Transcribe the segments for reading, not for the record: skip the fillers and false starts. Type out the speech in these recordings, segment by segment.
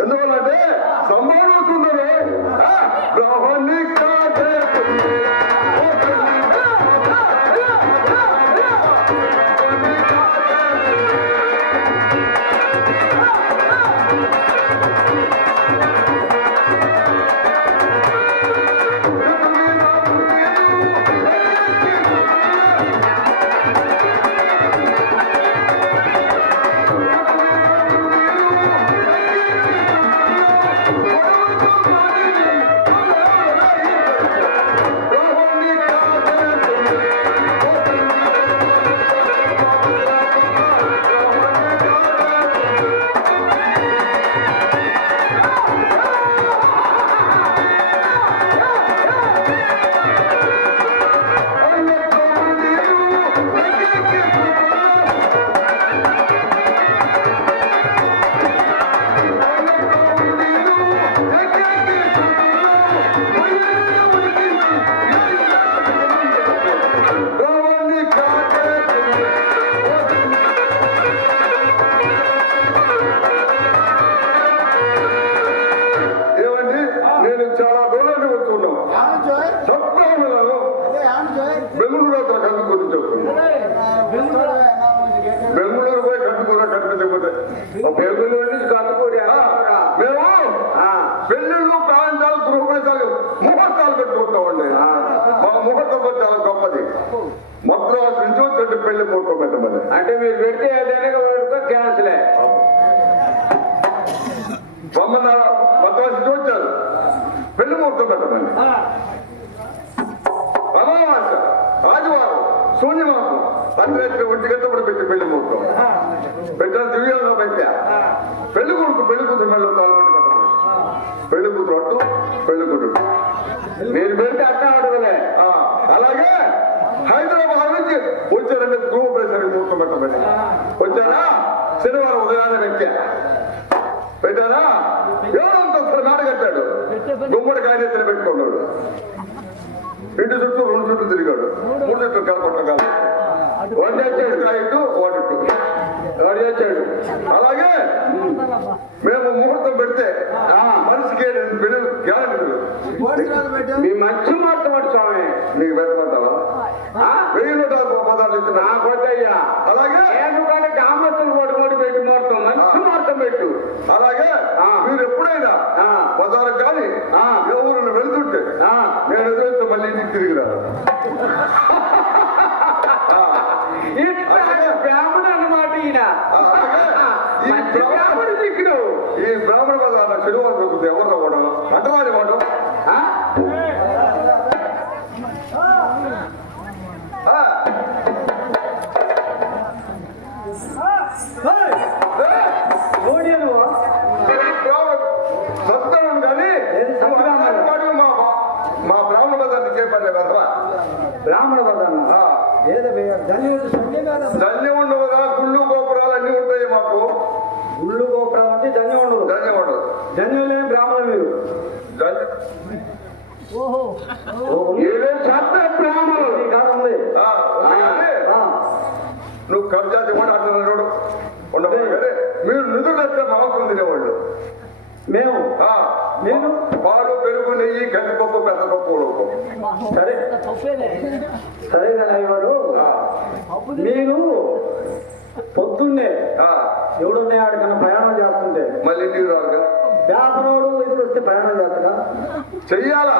ఎందువల్లంటే సంభావవుతుందని బ్రహ్మణి బెంగళూరు పోయి కట్టుకున్నా కట్టుకోకపోతే బెంగళూరు నుంచి కట్టుకోడి మేము పెళ్ళిళ్ళు ప్రాంతాలు గృహప్రవేశాలు ముహూర్తాలు పెట్టుకుంటామండి. మా ముహూర్తం చాలా గొప్పది. మద్రాసు నుంచి చెట్టు పెళ్లి ముహూర్తం పెట్టమని అంటే మీరు పెడితే ఏదైనా క్యాన్సిలే. మద్రాసు నుంచి వచ్చారు పెళ్లి ముహూర్తం పెట్టమని. అమావాస్య ఆదివారం శూన్యమాసం అర్ధరాత్రి 1 గంటప్పుడు పెట్టి పెళ్లి ముహూర్తం పెట్టిన దివ్యంగా పెట్టా. పెళ్లి కొడుకు పెళ్లి కూతురు మెళ్ళ తాళబెట్టి కట్టమని. పెళ్లి కూతురు అట్టు పెళ్లి కూతురు మీరు పెడితే అట్ట ఆడలే. అలాగే హైదరాబాద్ నుంచి వచ్చారంటే గృహప్రవేశానికి ముహూర్తం పెట్టమని వచ్చారా. శనివారం ఉదయాన్నే పెట్టారా. ఎవరంతా నాడు కట్టాడు. గుమ్మడికాయ ఎత్తున పెట్టుకున్నాడు. ఇంటి చుట్టూ 2 చుట్టూ తిరిగాడు. 3 చుట్టూ కలపట్టకాలు వాడు చేశాడు. అలాగే మేము ముహూర్తం పెడితే మనిషికి మీ మంచి మాట్లాడు స్వామి. నీకు పెట్టమంటావా? 1000 పదాలు ఇస్తున్నా కొట్టయ్యా. అలాగే కామర్సులు కొడుకోటి పెట్టి ముహూర్తం మంచి ముహూర్తం పెట్టు. అలాగే మీరు ఎప్పుడైనా బజారు కానీ ఎవరు వెళ్తుంటే నేను ఎదురైతే మళ్ళీ ఇంటికి తిరిగి రాదు. బ్రాహ్మణ అన్నమాట ఈయన. ఈ బ్రాహ్మణ బజార్ శనివారం ఎవరు అవ్వడం అంటరాని వాడు. సత్యం కానీ మా బ్రాహ్మణ బజార్ చెప్పండి కదా. బ్రాహ్మణ బజార్ ధన్యం ఉండవు కదా. గుళ్ళు గోపురాలు అన్ని ఉంటాయి మాకు. గుళ్ళు గోపురాలు అంటే ధన్యం ఉండదు. ధన్యం ఉండదు. ధన్యం లేని బ్రాహ్మణ మీరు బ్రాహ్మణులు నువ్వు కబ్జా కూడా అట్లా ఉండదు. మీరు నిధులు వస్తే మాంసం తినేవాళ్ళు. మేము పాలు పెరుగు నెయ్యి కందిపప్పు పెద్దపప్పు సరే సరేనా వారు. మీరు పొద్దున్నే ఎవడున్నాయి ఆడికన్నా ప్రయాణం చేస్తుంటే మళ్ళీ ఇంటికి రాదు కదా. వ్యాపారోడు ఎదురు వస్తే ప్రయాణం చేస్తారా? చెయ్యాలా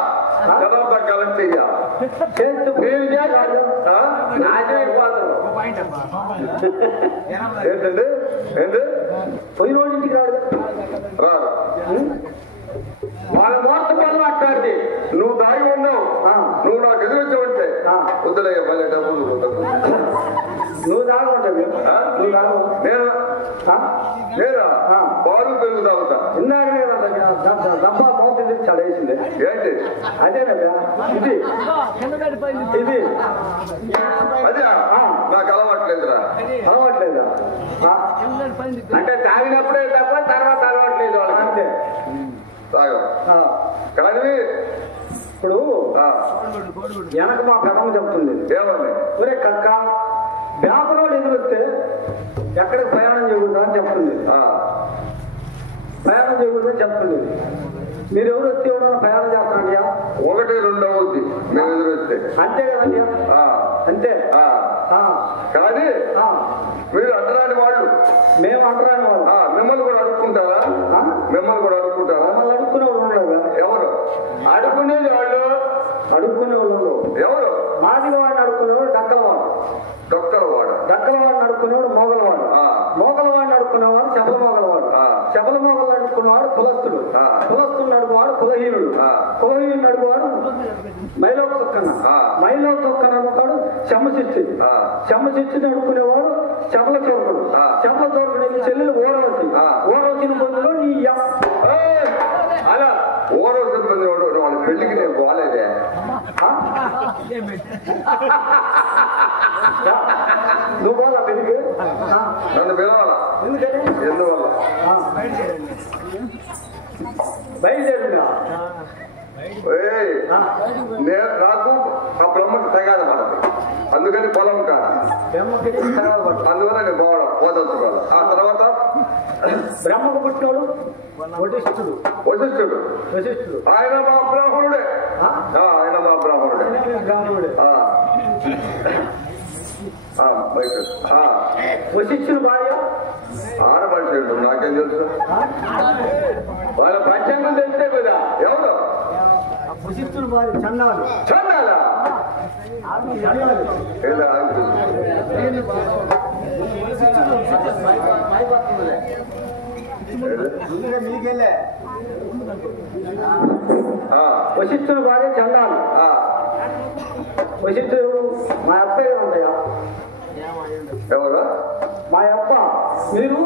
జనం తగ్గాలని చెయ్యాలి. చేస్తూ ఏంటండి ఏంటి పోయిన రోజు ఇంటికి రాడు రాదు. వాళ్ళ మోర్త పనులు మాట్లాడితే నువ్వు దాగి ఉన్నావు. నువ్వు నాకు ఎదురొచ్చావంటే వద్దులే మళ్ళీ డబ్బులు నువ్వు దాగుంటావు. నువ్వు దాగు నేనా పాలు పెరుగు తాగుతా. ఇందాక డబ్బా మోత చడేసింది ఏంటి అదేనా ఇది ఇది అదే నాకు అలవాట్లేదురా. అలవాట్లేదా అంటే తాగినప్పుడే తప్ప తర్వాత అలవాట్లేదు వాళ్ళకి అంతే. కానీ ఇప్పుడు వెనక మా పెదమ్మ చెప్తుంది ఏమని ఒరే కక్క వ్యాపారం ఎదురొస్తే ఎక్కడికి ప్రయాణం చేయకూడదా అని చెప్తుంది. ప్రయాణం చేయకూడదని చెప్తుంది. మీరు ఎవరు వస్తే ఎవరైనా ప్రయాణం చేస్తారండియా? 1, 2 అవుద్ది మేము ఎదురొస్తే. అంతే కదండి, అంతే. కానీ మీరు అంటరాని వాళ్ళు, మేము అంటరాని వాళ్ళు. మిమ్మల్ని కూడా అడుక్కుంటారా? మిమ్మల్ని కూడా అడుక్కుంటారా? మమ్మల్ని అడుక్కునే వాళ్ళు ఉండవు. ఎవరు అడుక్కునేది? వాళ్ళు అడుక్కునే వాళ్ళు ఎవరు? మాదిగ వాడిని అడుక్కునేవాడు డక్కలవాడు. డొక్కలవాడు. డక్కలవాడిని అడుక్కునేవాడు మోగలవాడు. మోగలవాడిని అడుక్కునేవాడు శబల మోగలవాడు. శబల మోగలు అడుక్కున్నవాడు కులస్తుడు. కులస్తుని అడుగువాడు కులహీనుడు. కులహీనుడు అడుగువాడు మైలో చొక్కన. మైలో చొక్కన అనుకోడు శమశిష్యుడు. శమశిష్యుని అడుక్కునేవాడు శబల చోరుకుడు. శబల చోరుకుడు చెల్లెలు ఓరవసి. ఓరవసిన పొందులో నీ అలా ఓరవసిన పొందినవాడు వాళ్ళ పెళ్లికి నేను పోలేదే. నువ్వు పోలా పెళ్లికి? నన్ను పిలవాలా? ఎందువల్ల? బయలుదేరిందా? నాకు ఆ బ్రహ్మకి తగాద పడదు, అందుకని పొలం కాదు. అందువల్ల నేను పోదలుచుకోవాలి. ఆ తర్వాత బ్రహ్మకు పుట్టినోడు వశిష్ఠుడు. వశిష్ఠుడు వశిష్ఠుడు ఆయన మా బ్రాహ్మణుడే. ఆయన మా బ్రాహ్మణుడే. బ్రాహ్మణుడే. వశిష్ఠుని భార్య ఆడమనిషి ఉంటుంది, నాకేం తెలుసు. వాళ్ళ పంచాంగం తెలిస్తే కదా. ఎవరు? వశిష్ఠుని భార్య చండాలు. చండాలా? వశిష్ఠుని భార్య చండాలు. వశిష్ఠుడు మా అబ్బాయి ఉంటాయా? ఎవరు? మా అప్ప. మీరు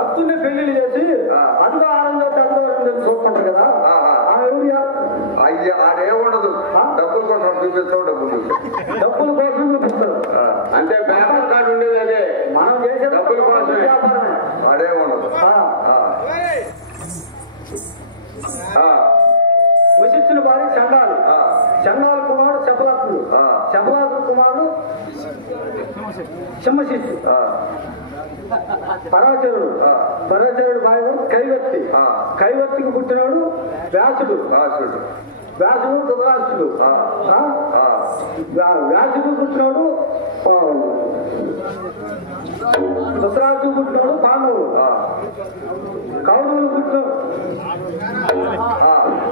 అత్తున్నే పెళ్లిళ్ళు చేసి అదిగో ఆనందం అదిగో చూస్తుంటారు కదా, ఆమె ఎవరు? అయ్యా ఆడేముండదు, డబ్బుల కోసం చూపిస్తావు. డబ్బుల కోసం చూపిస్తారు. అంటే వ్యాపారం కార్డు ఉండేది అదే, మనం చేసే డబ్బుల కోసం వ్యాపారమే. ఆడేముండదు. వశిష్ఠుని భార్య చండాలు. చండాల కుమారుడు శపలాత్ముడు. శపలాత్మ కుమారుడు సింహశిష్యుడు. పరాచరుడు. పరాచరుడు భార్య కైవర్తి. కైవర్తికి పుట్టినాడు వ్యాసుడు. వ్యాసుడు ధృతరాష్ట్రుడు. వ్యాసుడు పుట్టినాడు ధృతరాష్ట్రుడు పుట్టినాడు పాండవుడు. కౌరవులు పుట్టినాడు.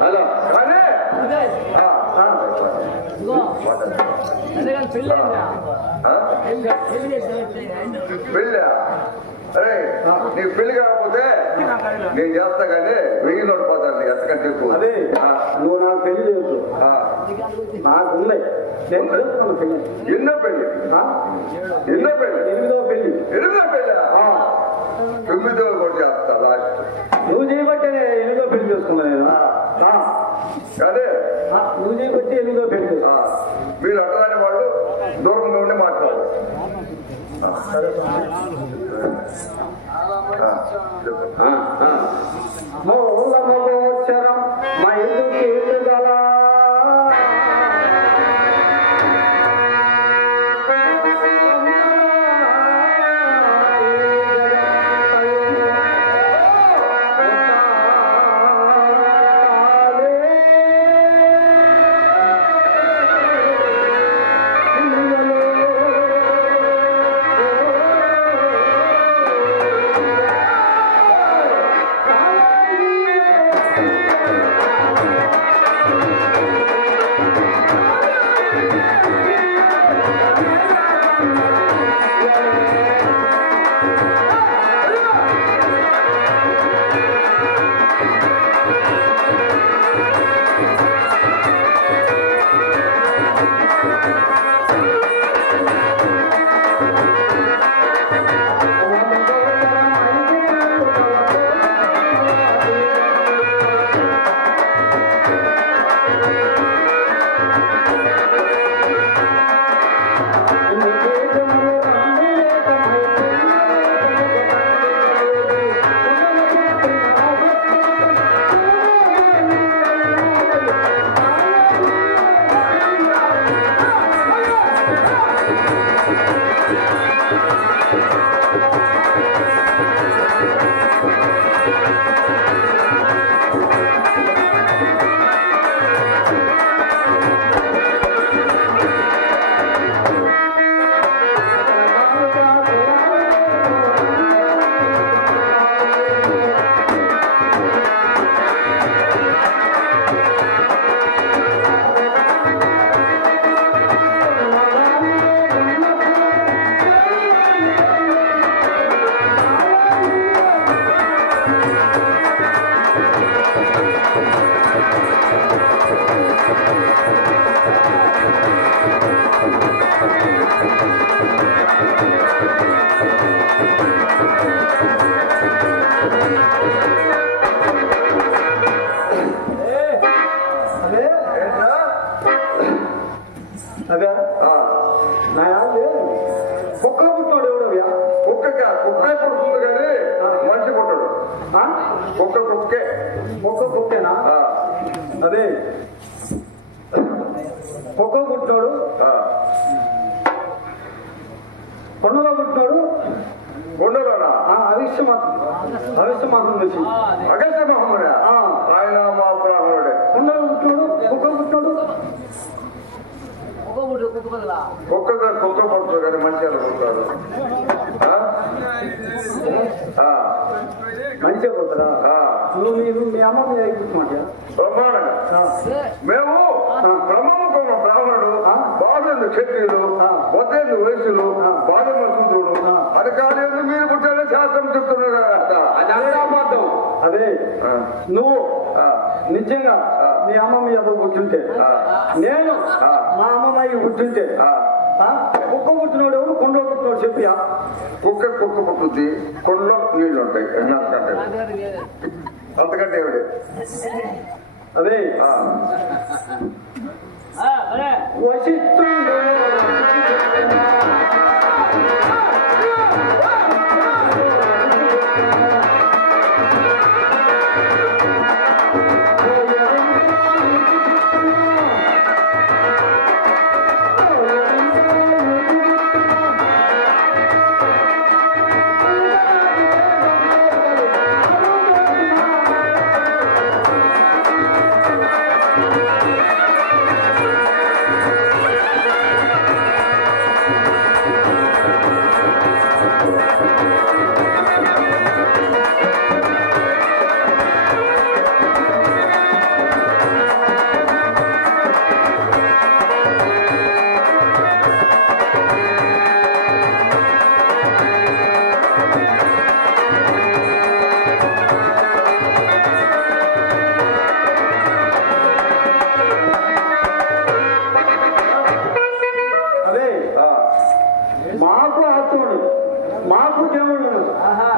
హలో పెళ్ళి అరే నీకు పెళ్లి కాకపోతే నేను చేస్తా కానీ 1000 నోటు పోతాను. నీ ఎంతకంటే ఎక్కువ. అదే నువ్వు నాకు పెళ్లి చేయొద్దు. నాకు ఉన్నాయి. నేను చేస్తున్నాను పెళ్లి. ఎన్నో పెళ్లి? ఎన్నో పెళ్లి? 8వ పెళ్లి. 8వ పెళ్ళి? 9వ కూడా చేస్తా లాస్ట్. నువ్వు చేయబట్టే 8వ పెళ్లి చేసుకున్నా నేను. అదే నువ్వు చేయబట్టి 8వ పెళ్లి. మీరు అట్టరాని వాళ్ళు దూరంగా ఉండి మాట్లాడారు. మూలమోచరం మైదు కీలుగల అదే నా కుక్క పుట్టాడు ఎవడవ్యా? కుక్క పుడుతుంది కానీ మనిషి పుట్టాడు. కుక్కేనా? అదే కుక్క పుట్టాడు, కొండలో పుట్టాడు. కొండలోనా? అవిశ్వమాసం వచ్చి అగస్త్య మహమ్మడు ఆయన మా బ్రాహ్మణుడే. కొండలో పుట్టాడు, కుక్క పుట్టాడు. కుక్క పడుతుంది కానీ మనిషి ఎలా పుడతాడు? మంచిగా పోతారా? నువ్వు మీ అమ్మ మీద అయిపోతున్నమాట బ్రహ్మాండంగా మేము బ్రహ్మముఖము బ్రాహ్మణుడు, బాధలు క్షత్రియులు, వద్దేందు వయసులు, బాధమ సూదుడు అది కాదు. మీరు పుట్టాలని శాస్త్రం చెప్తున్నారు. అది అర్థం. అదే నువ్వు నిజంగా మీ అమ్మ మీ అబ్బాయి పుట్టుంటే, నేను మా అమ్మమ్మాయి పుట్టుంటే, కుక్క పుట్టినోడు ఎవడు, కొండలో పుట్టినోడు చెప్పియా? కుక్క పుట్టుద్ది, కొండలో నీళ్లు ఉంటాయి. అంతకంటే అంతకంటే ఎవడే? అదే వశిష్ఠుడు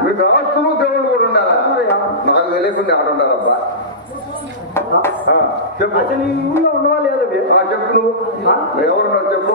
మీకు ఆస్తులు దేవుళ్ళు కూడా ఉండాలా? నాకు తెలియకుండా ఆడ ఉండాలబ్బా. చెప్పు. నీ ఊళ్ళో ఉండవా లేదా? చెప్పు నువ్వు ఎవరున్నారు చెప్పు.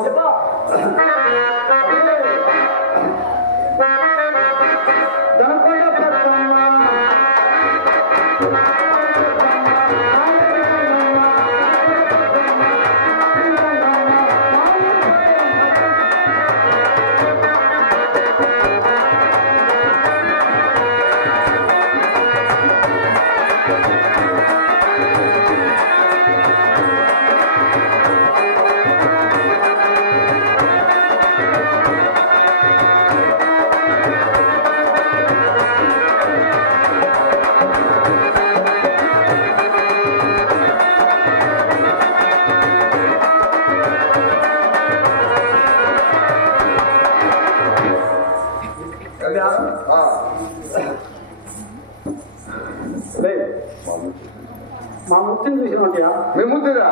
మా ముత్తిని చూసినట్టా? మీ ముద్దురా?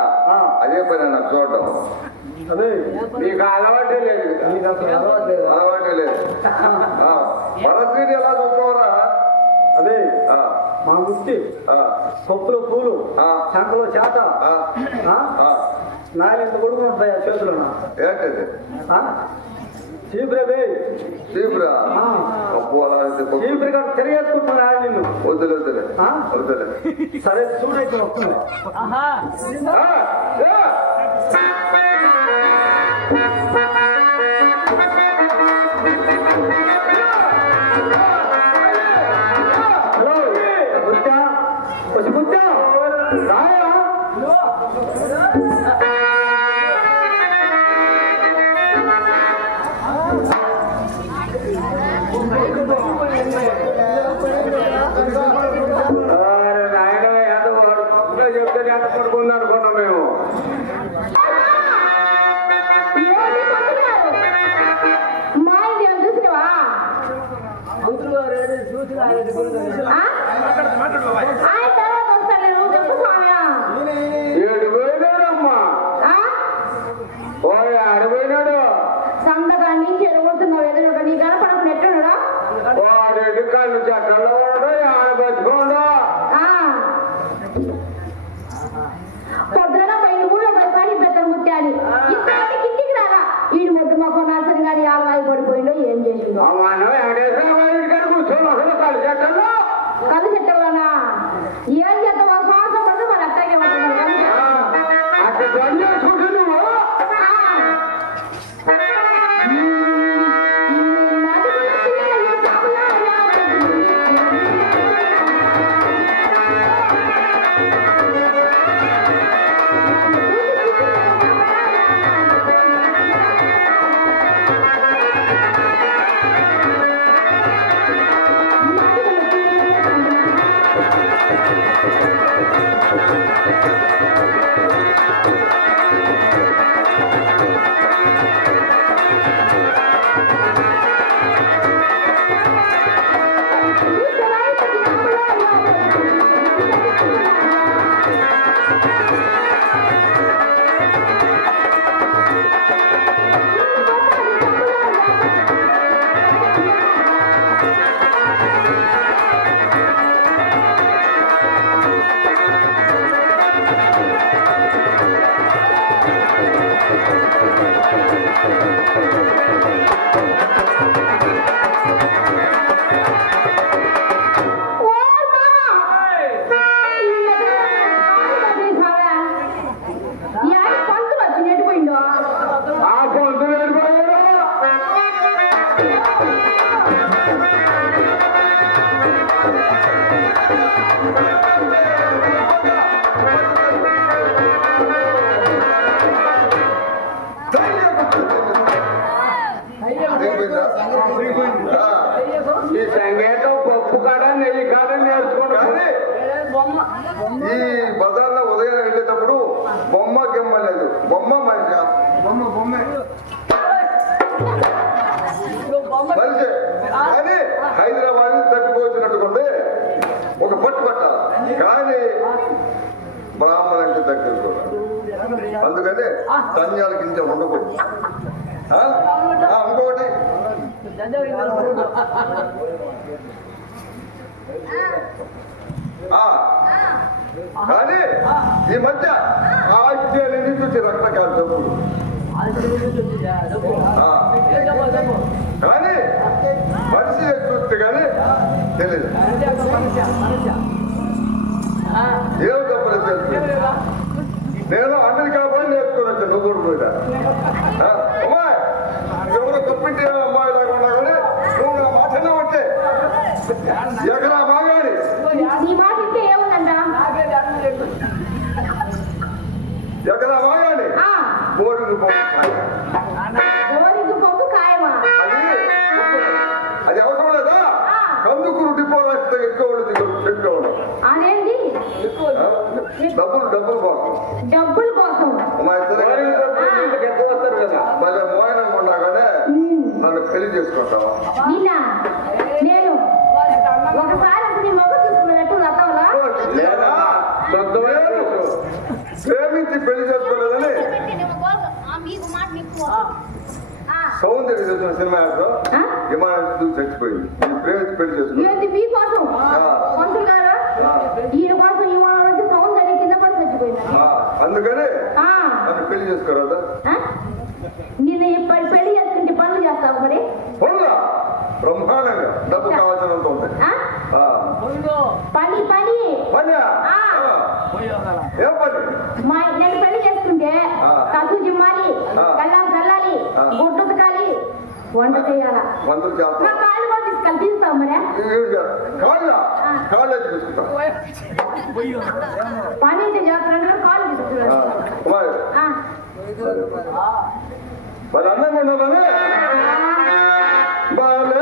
అదే పని నాకు చూడటం. అదే నీకు అలవాటే లేదు. అలవాటే లేదు. పరస్త్రీని ఎలా చూసుకోవరా? అదే మా ముత్తి కొప్పులో పూలు, శంఖలో చేత, నాయనంత కొడుకుంటాయి ఆ చేతులు. ఏంటది? చీపురే చీపురా? అప్పు అలా చీపురి గారు తిరిగేసుకుంటున్నారు ఆయన నిన్ను. వద్దులే వద్దులే వద్దులే. సరే చూడైతే వస్తుంది. హలో బుచ్చా, వచ్చి బుచ్చా రాయా. అనుకున్నాం మేము. ఏడు వేలేరమ్మ ఈ సంగీతం పప్పు కాడ నెయ్యి కాడ నేర్చుకోండి. ఈ బజార్లో ఉదయం వెళ్ళేటప్పుడు బొమ్మ గిమ్మ లేదు, బొమ్మ మనిషి బొమ్మ మనిషి. కానీ హైదరాబాద్ తప్పిపోచ్చినట్టుకుంది ఒక పట్టు పట్టాలి, కానీ బ్రాహ్మణ అంటే దగ్గర కూడా. అందుకని ధన్యాల కింద ఉండకూడదు. ఇంకోటి కానీ ఈ మధ్య ఆశ్చర్యం నుంచి వచ్చి రక్తకాలు డబ్బులు, కానీ మనిషి చూస్తే కానీ తెలియదు ఏం డబ్బులు తెలుసు. నేను అమెరికా పోయి నేర్చుకోవచ్చు, నువ్వు కూడా పోయినా అమ్మాయి ఎవరో తప్పింటే అమ్మాయి లాగా ఉన్నా కానీ నువ్వు నా మాటనే ఉంటే ఎకరా బాగాని ఎకరా బాగాని అది అవసరం లేదా? కందుకూరు డిపో రాస్తే ఎక్కువ చెప్పుకోవడం డబ్బుల కోసం మళ్ళీ మోయనం ఉండగానే నన్ను పెళ్లి చేసుకుంటావా? నేను ఒకసారి ప్రేమించి పెళ్లి చేసుకోలేదని సౌందర్య చూసిన సినిమా విమానం చచ్చిపోయింది. ప్రేమించి పెళ్లి చేసుకున్నాను. అందుకని నన్ను పెళ్లి చేసుకోరాదా? నేను పెళ్లి చేసుకుంటే పనులు చేస్తావు మరి? పనులా బ్రహ్మాండంగా డబ్బు కావాల్సినంత ఉంటాయి. పని పని ఏం పని? నేను పెళ్లి చేసుకుంటే కసు జిమ్మాలి, కల్లాలు చల్లాలి, గుడ్డు ఉతకాలి, వంట చేయాలా? వంటలు చేస్తా. కాళ్ళు కూడా తీసుకెళ్ళి తీస్తావు మరి? కాళ్ళు తీసుకుంటా. పని అయితే చేస్తున్నాడు, కాళ్ళు తీసుకుంటాడు. మరి అందంగా ఉండదని బాలే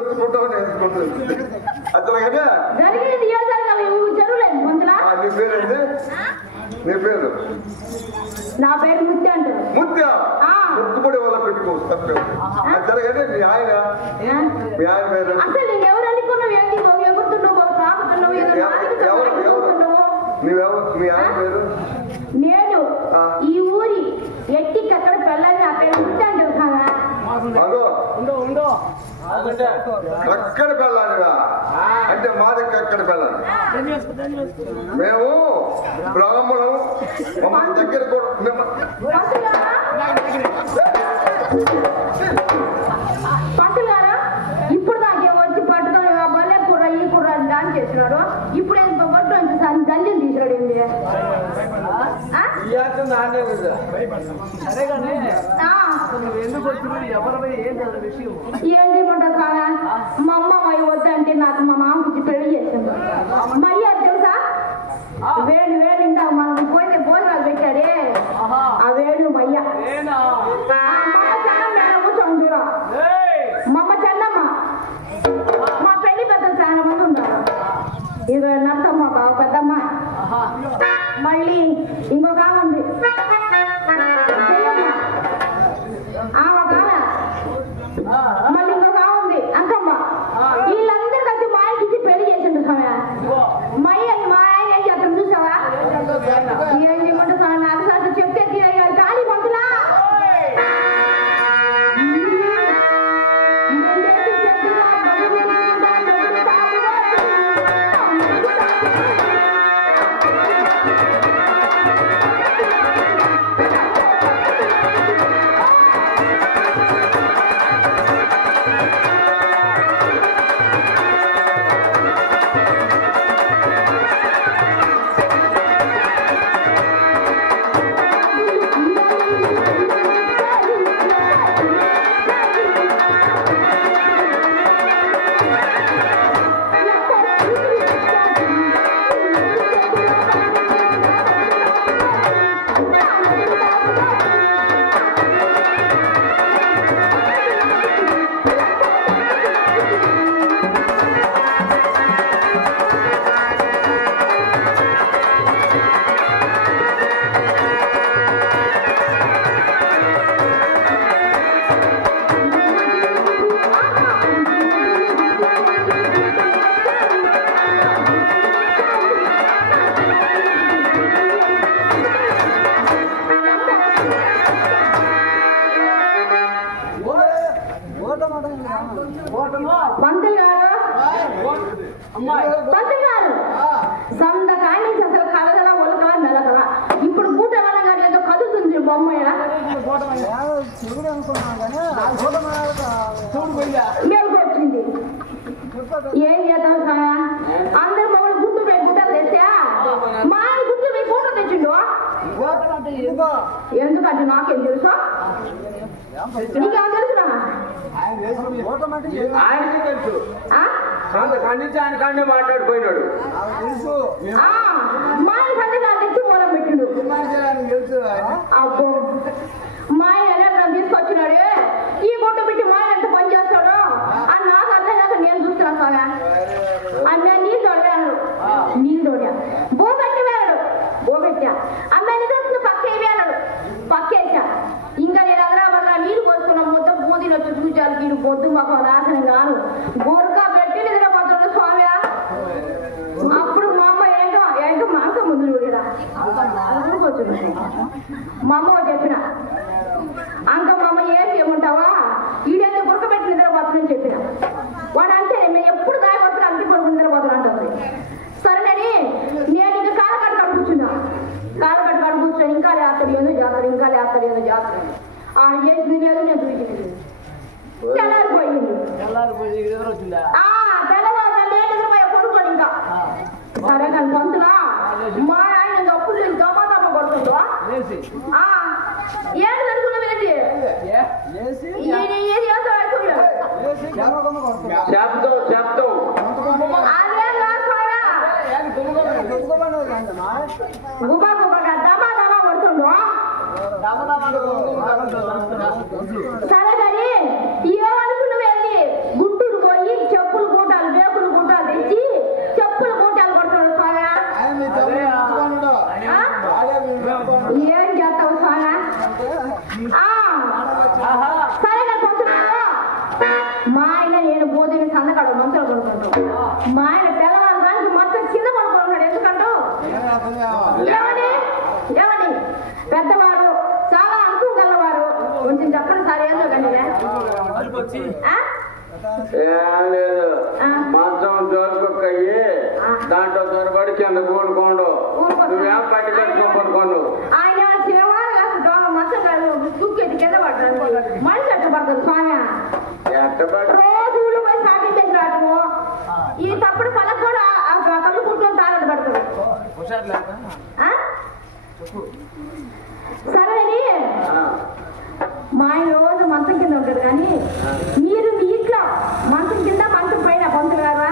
ఎత్తుకుంటావు నేను ఎత్తుకుంటుంది అట్లాగే జరిగేది ఏం జరగాలి జరగలేదు ముందులా. నీ పేరేంటి? నీ పేరు? నా పేరు ముత్య అంటారు. ముత్య ముత్తుపడి వల్ల పెట్టుకోవచ్చు తప్పే. జరగదే మీ ఆయన పేరు? అసలు నేను ఎవరు అనుకున్నావు? ఏంటి ఎగురుతున్నావు తాగుతున్నావు? మీ ఆయన పేరు? నేను ఈ ఊరి ఎట్టికి అక్కడ పెళ్ళని నా పేరు ముత్య అంటారు కదా. అక్కడ పెళ్ళానిగా అంటే మాదకి అక్కడ పెళ్ళాలి. మేము బ్రాహ్మణం మమ్మల్ని దగ్గర పట్టుగారా ఇప్పుడు నాకే వచ్చి పట్టుకొని బలే కుర్ర ఈ కుర్ర డాన్స్ చేసినాడు. ఇప్పుడు పట్టు జల్లిని తీసినాడు. ఏంటి ఏమంటా సాగా మా అమ్మ మయ్య వద్దంటే నాకు మా మామకి పెళ్లి చేసింది. మయ్య తెలుసా వేడు వేడు ఇంకా మనం పోయితే భోజనాలు పెట్టాడే ఆ వేడు మయ్య. కూర్చోండి దూరం మమ్మ చెన్నమ్మ. మా పెళ్లి పెద్దలు చాలా మంది ఉన్నారు. ఇది నర్సమ్మ బావ పెద్దమ్మ. మళ్ళీ ఇంకొక ఆమె ఉంది మళ్ళీ ఇంకొక ఆమె ఉంది అంకమ్మ. వీళ్ళందరూ కలిసి మా ఆయనకి ఇచ్చి పెళ్లి చేసిండు సమయ. మా ఆయన ఏం చేస్తాం చూసావా? ఏం చేయమంటే నాకు సార్ చెప్తే ఖాళీ పంతులా పంతులు గారు సొంత కాడి నుంచి అసలు కలగల ఒలకల మెలకల. ఇప్పుడు బూట వనగారు ఏదో కదులుతుంది బొమ్మయ్య. వచ్చింది ఏం చేద్దాం సార్? అందరు మమ్మల్ని గుడ్డు పోయి గుట్టలు తెచ్చా మా ఆయన గుడ్డు పోయి ఫోటో తెచ్చిండు. ఎందుకంటే నాకేం తెలుసా? నీకేం తెలుసునా? ఆయనకి తెలుసు. ఆయన కాడే మాట్లాడిపోయినాడు. మా ఆయన సంతగా తెచ్చి మూలం పెట్టిండు. అబ్బో మా ఆయన ఎలా తీసుకొచ్చినాడు. ఈ గుడ్డు పెట్టి మా ఆయన ఎంత పని చేస్తాడు అని నాకు అర్థం కాక నేను చూస్తున్నాను సాగా. అమ్మే నీళ్ళు తోడాడు నీళ్ళు తోడా బోబెట్టి వేయాడు బోబెట్టా అమ్మే నిజం పక్క వేయాడు పక్కేసా. ఇంకా నేను అదరా నీళ్ళు పోసుకున్న మొత్తం పూదిని వచ్చి చూచాలి వీడు పొద్దు మాకు నాశనం కాను గొరక పెట్టి నిద్రపోతున్నాడు స్వామి. అప్పుడు మా అమ్మ ఏంటో మా అంక ముందు మా అమ్మ చెప్పిన అంక మా అమ్మ ఏం చేయమంటావా ఈడేదో గురక పెట్టి నిద్రపోతుందని చెప్పిన. వాడు అంతే మేము ఎప్పుడు దాగి వస్తున్నా అంతే పడుకుని నిద్రపోతున్నా అంటుంది. సరేనని నేను ఇంకా కాలకట్టు కాడ కూర్చున్నా. కాలకట్టు కాడ కూర్చొని ఇంకా లేస్తాడు ఏదో చేస్తాడు ఇంకా లేస్తాడు ఏదో చేస్తాడు. ఆ చేసింది లేదు నేను చూసింది తెల్లారిపోయింది. తెల్లవారు నిద్రపోయా కొడుకోని ఇంకా. సరే కానీ పంతులా మా ఆయన తప్పులు లేదు దమాదమ్మ కొడుతుందో ఏంటి అనుకున్నావేంటి? గుబా గుబా దమా దమా కొడుతుండో. సరే కానీ ఏమనుకున్నావేంటి? గుంటూరు పోయి మా ఆయన తెల్లవారు మొత్తం కింద పడుకుంటున్నాడు. ఎందుకంటూ ఏమని పెద్దవారు చాలా అనుకూలం గలవారు. కొంచెం చెప్పండి సార్. ఏదో కానీ ఏం లేదు, మంచం జోలుకొక్కయ్యి దాంట్లో దొరబడి కింద కూడుకోండు. నువ్వేం పట్టి కట్టుకొని పడుకోండు. ఆయన చిన్నవారు కాదు మంచం కాదు దుక్కేది కింద పడతాను. మనిషి ఎట్ట పడతాడు స్వామి? రోజు ఊళ్ళు పోయి సాటి చేసి రావటము. ఈ తప్పుడు పలకు కూడా కళ్ళు కూర్చొని తాగట పడతాడు. సరేని మా ఆయన రోజు మంచం కింద ఉంటాడు. కానీ మీరు మీ ఇంట్లో మంచం కింద మంచం పైన పంతులు గారా?